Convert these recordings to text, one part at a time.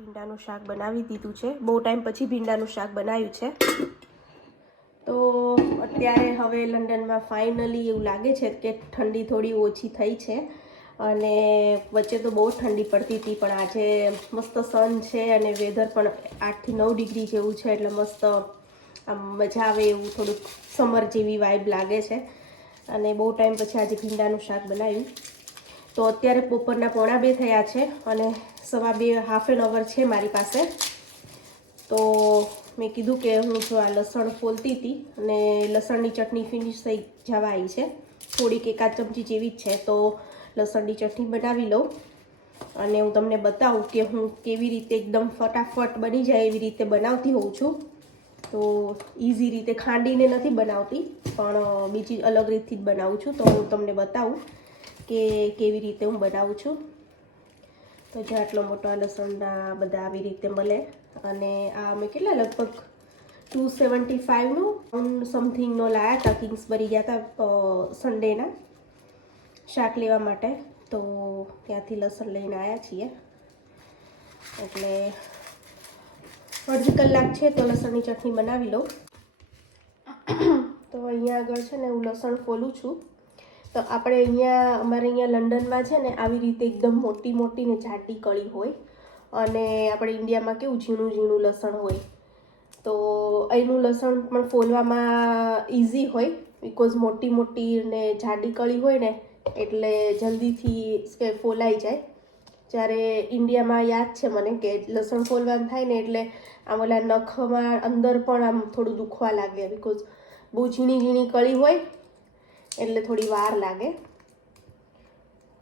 ભીંડાનું શાક બનાવી દીધું છે. બહુ ટાઈમ પછી ભીંડાનું શાક બનાવ્યું છે. તો અત્યારે હવે લંડનમાં ફાઇનલી એવું લાગે છે કે ઠંડી થોડી ઓછી થઈ છે અને વચ્ચે તો બહુ ઠંડી પડતી હતી, પણ આજે મસ્ત સન છે અને વેધર પણ 8 થી 9 ડિગ્રી જેવું છે, એટલે મસ્ત આમ મજા આવે એવું થોડુંક સમર જેવી વાઇબ લાગે છે. અને બહુ ટાઈમ પછી આજે ભીંડાનું શાક બનાવ્યું. તો અત્યારે બપોરના 1:45 થયા છે અને 2:15 હાફ એન અવર છે મારી પાસે. તો મેં કીધું કે હું જો આ લસણ ફોલતી હતી અને લસણની ચટણી ફિનિશ થઈ જવા આવી છે, થોડીક 1 ચમચી જેવી જ છે. તો લસણની ચટણી બનાવી લઉં અને હું તમને બતાવું કે હું કેવી રીતે એકદમ ફટાફટ બની જાય એવી રીતે બનાવતી હોઉં છું. તો ઇઝી રીતે ખાંડીને નથી બનાવતી, પણ બીજી અલગ રીતથી જ બનાવું છું. તો હું તમને બતાવું કે કેવી રીતે હું બનાવું છું. તો જે આટલો મોટો લસણના બધા આવી રીતે મળે અને આ મેં કેટલા લગભગ 275નું સમથિંગનો લાયા હતા. કિંગ્સબરી ગયા હતા સન્ડેના શાક લેવા માટે, તો ત્યાંથી લસણ લઈને આવ્યા છીએ. એટલે અડધી કલાક છે તો લસણની ચટણી બનાવી લઉં. તો અહીંયા આગળ છે ને હું લસણ ફોલું છું. તો આપણે અમારે અહીંયા લંડનમાં છે ને આવી રીતે એકદમ મોટી મોટી ને જાડી કળી હોય અને આપણે ઇન્ડિયામાં કેવું ઝીણું ઝીણું લસણ હોય. તો અહીંનું લસણ પણ ફોલવામાં ઇઝી હોય, બિકોઝ મોટી મોટી ને જાડી કળી હોય ને એટલે જલ્દીથી ફોલાઈ જાય. જ્યારે ઇન્ડિયામાં યાદ છે મને કે લસણ ફોલવાનું થાય ને એટલે આમ ઓલા નખમાં અંદર પણ આમ થોડું દુખવા લાગે, બિકોઝ બહુ ઝીણી ઝીણી કળી હોય એટલે થોડી વાર લાગે.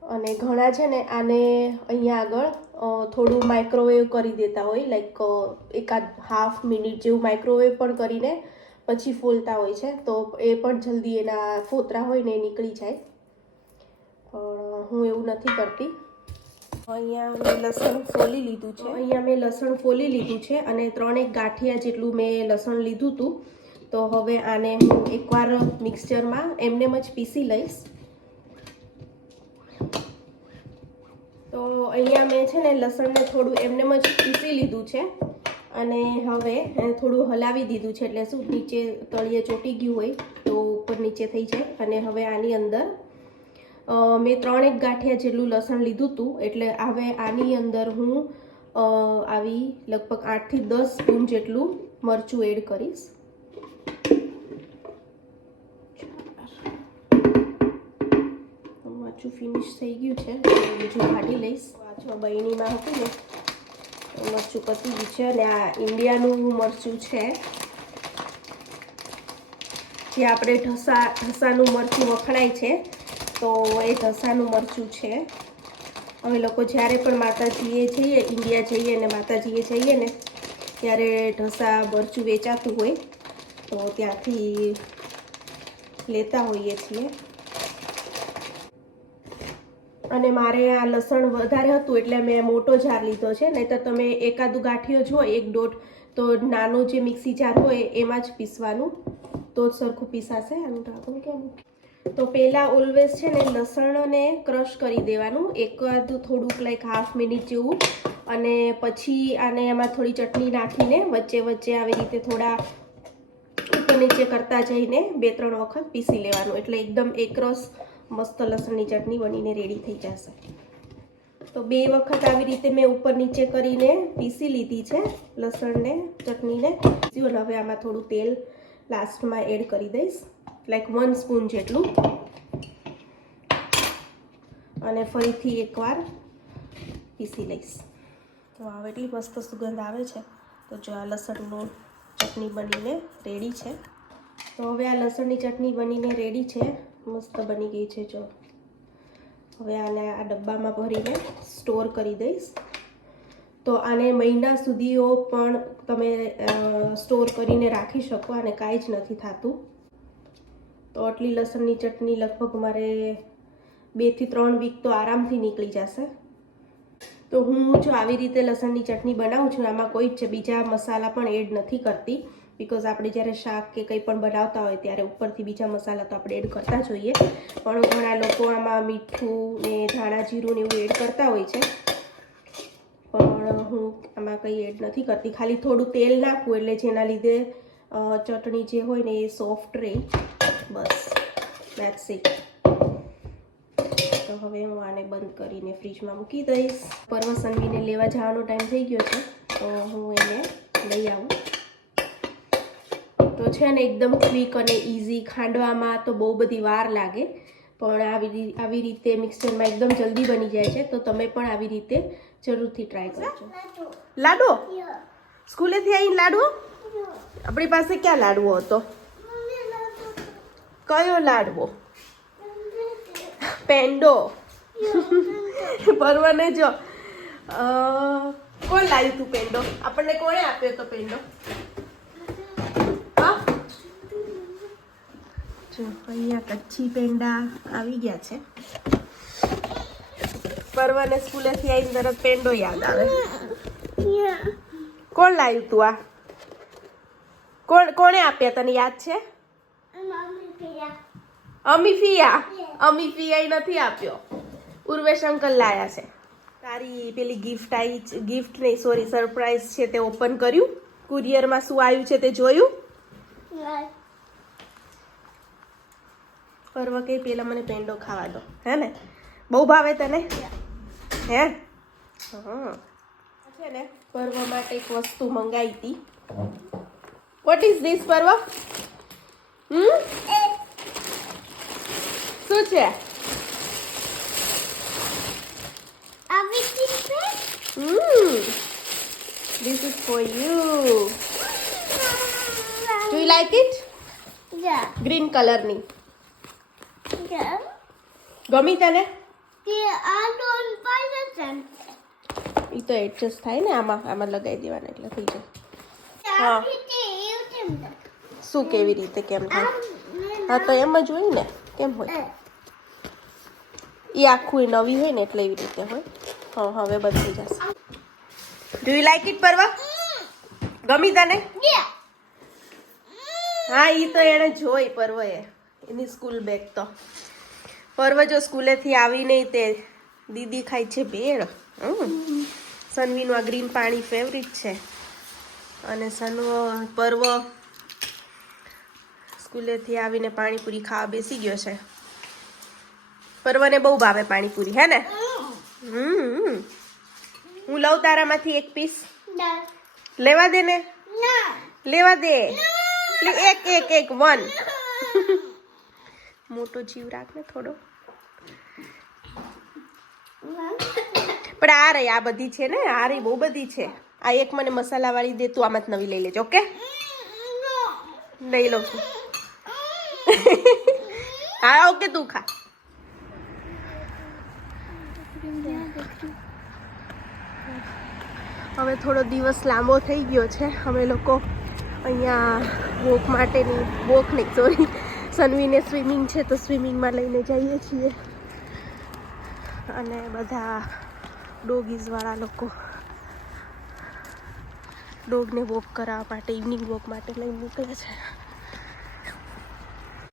અને ઘણા છે ને આને અહીંયા આગળ થોડું માઇક્રોવેવ કરી દેતા હોય, લાઈક 1/2 મિનિટ જેવું માઇક્રોવેવ પણ કરીને પછી ફોલતા હોય છે. તો એ પણ જલ્દી એના ફોતરા હોય ને એ નીકળી જાય, પણ હું એવું નથી કરતી. અહીંયા મેં લસણ ફોલી લીધું છે અને 3 ગાંઠિયા જેટલું મેં લસણ લીધું હતું. તો હવે આને હું એકવાર મિક્સચરમાં એમનેમ જ પીસી લઈશ. તો અહીંયા મેં છે ને લસણને થોડું એમનેમ જ પીસી લીધું છે અને હવે થોડું હલાવી દીધું છે, એટલે શું નીચે તળિયે ચોંટી ગયું હોય તો ઉપર નીચે થઈ જાય. અને હવે આની અંદર મેં 3 ગાંઠિયા જેટલું લસણ લીધું હતું, એટલે હવે આની અંદર હું આવી લગભગ 8 થી 10 સ્પૂન જેટલું મરચું એડ કરીશ. મરચું ફિનિશ થઈ ગયું છે, બીજું કાઢી લઈશ. જો બહેણીમાં હતું ને મરચું પતી ગયું છે અને આ ઇન્ડિયાનું મરચું છે, જે આપણે ઢસાનું મરચું વખણાય છે, તો એ ઢસાનું મરચું છે. અમે લોકો જ્યારે પણ માતાજીએ જઈએ, ઇન્ડિયા જઈએ અને માતાજીએ જઈએ ને ત્યારે ઢસા મરચું વેચાતું હોય તો ત્યાંથી લેતા હોઈએ છીએ. અને મારે આ લસણ વધારે હતું એટલે મેં મોટો જાર લીધો છે, નહીં તો તમે એકાદું ગાંઠિયો જ હોય 1-1.5 તો નાનો જે મિક્સી જાર હોય એમાં જ પીસવાનું, તો જ સરખું પીસાશે. આનું ઢાંકણું કેમ? તો પહેલાં ઓલવેઝ છે ને લસણને ક્રશ કરી દેવાનું એકાદું થોડુંક લાઈક હાફ મિનિટ જેવું, અને પછી આને એમાં થોડી ચટણી નાખીને વચ્ચે વચ્ચે આવી રીતે થોડા ઉપર નીચે કરતા જઈને 2-3 વખત પીસી લેવાનું, એટલે એકદમ એકરસ મસ્ત લસણની ચટણી બનીને રેડી થઈ જશે. તો 2 વખત આવી રીતે મેં ઉપર નીચે કરીને પીસી લીધી છે લસણને, ચટણીને. હવે આમાં થોડું તેલ લાસ્ટમાં એડ કરી દઈશ, લાઈક 1 સ્પૂન જેટલું, અને ફરીથી એકવાર પીસી લઈશ. તો હવે એટલી મસ્ત સુગંધ આવે છે. તો જો આ લસણનું ચટણી બનીને રેડી છે. તો હવે આ લસણની ચટણી બનીને રેડી છે, મસ્ત બની ગઈ છે. જો હવે આને આ ડબ્બામાં ભરીને સ્ટોર કરી દઈશ. તો આને મહિના સુધીઓ પણ તમે સ્ટોર કરીને રાખી શકો અને કાંઈ જ નથી થતું. તો આટલી લસણની ચટણી લગભગ મારે 2 થી 3 વીક તો આરામથી નીકળી જશે. તો હું જો આવી રીતે લસણની ચટણી બનાવું છું, આમાં કોઈ જ બીજા મસાલા પણ એડ નથી કરતી, બિકોઝ આપણે જ્યારે શાક કે કંઈ પણ બનાવતા હોય ત્યારે ઉપરથી બીજા મસાલા તો આપણે એડ કરતા જ હોઈએ, પણ ઘણા લોકો આમાં મીઠું ને ધાણા જીરું ને એવું એડ કરતા હોય છે. પણ પણ હું આમાં કંઈ એડ નથી કરતી, ખાલી થોડું તેલ નાખું એટલે જેના લીધે ચટણી જે હોય ને એ સોફ્ટ રહે. બસ દેટ્સ ઇટ. તો હવે હું આને બંધ કરીને ફ્રીજમાં મૂકી દઈશ. પર્વ સન્વીને લેવા જવાનો ટાઈમ થઈ ગયો છે, તો હું એને લઈ આવું. તો છે ને એકદમ ક્વિક અને ઇઝી. ખાંડવામાં તો બહુ બધી વાર લાગે, પણ આવી રીતે મિક્સરમાં એકદમ જલ્દી બની જાય છે. તો તમે પણ આવી રીતે જરૂરથી ટ્રાય કરજો. લાડવો સ્કૂલેથી આવીને લાડવો? આપણી પાસે ક્યાં લાડવો હતો? કયો લાડવો? પેંડો. પરવાને જો કોણ લાવ્યું તું પેંડો? આપણને કોણે આપ્યો તો પેંડો? જો અહીંયા કચ્છી પેંડા આવી ગયા છે. પરવાને સ્કૂલેથી આવીને તરત પેંડો યાદ આવે. કોણ લાવ્યું તું આ? કોણે આપ્યા તને યાદ છે? અમીફિયા. અમીફિયાએ નથી આપ્યો, ઉર્વેશ અંકલ લાયા છે. તારી પેલી ગિફ્ટ નહીં સોરી સરપ્રાઈઝ છે તે ઓપન કર્યું? કુરિયરમાં શું આવ્યું છે તે જોયું? પર્વ કે પેલા મને પેંડો ખાવા દો, હે ને? બહુ ભાવે તને? હે? હા છે ને, પર્વ માટે એક વસ્તુ મંગાવી હતી. વોટ ઇઝ ધીસ પર્વ? શું છે? This is for you. Do you like it? Yeah. Green કલરની. Yeah. ગમી તને? Yeah, I don't buy them. એ તો એડજસ્ટ થાય ને, આમાં લગાવી દેવાના એટલે થઈ જાય. Yeah. શું કેવી રીતે કેમ થાય? હા તો એમ જ હોય ને, કેમ હોય? એ આખું નવી હોય ને એટલે એવી રીતે હોય. હા હવે બંધ થઈ જશે. ડુ યુ લાઈક ઇટ પરવા? ગમી તને? Yeah. હા એ તો એને જોઈ પર્વએ એની સ્કૂલ બેગ. તો પર્વ જો સ્કૂલેથી આવીને તે દીદી ખાય છે ભેળ. સન્વીનું આ ગ્રીન પાણી ફેવરિટ છે, અને પર્વ સ્કૂલેથી આવીને પાણીપુરી ખાવા બેસી ગયો છે. પર્વને બહુ ભાવે પાણીપુરી, હે ને? હું લઉં તારામાંથી એક પીસ? No. લેવા દે ને. No. લેવા દે. એક વન. મોટો જીવ રાખ ને થોડો. પણ આ રહી આ બધી છે ને, આ રહી બહુ બધી છે. આ એક મને મસાલા વાળી દે, તું આમાં જ નવી લઈ લેજો. ઓકે લઈ લઉં છું. હા ઓકે તું ખા. હવે થોડો દિવસ લાંબો થઈ ગયો છે. અમે લોકો અહીંયા વોક નહીં સોરી સન્વીને સ્વિમિંગ છે તો સ્વિમિંગમાં લઈને જઈએ છીએ, અને બધા ડોગીઝવાળા લોકો ડોગને વોક કરાવવા માટે ઇવનિંગ વોક માટે લઈને નીકળે છે.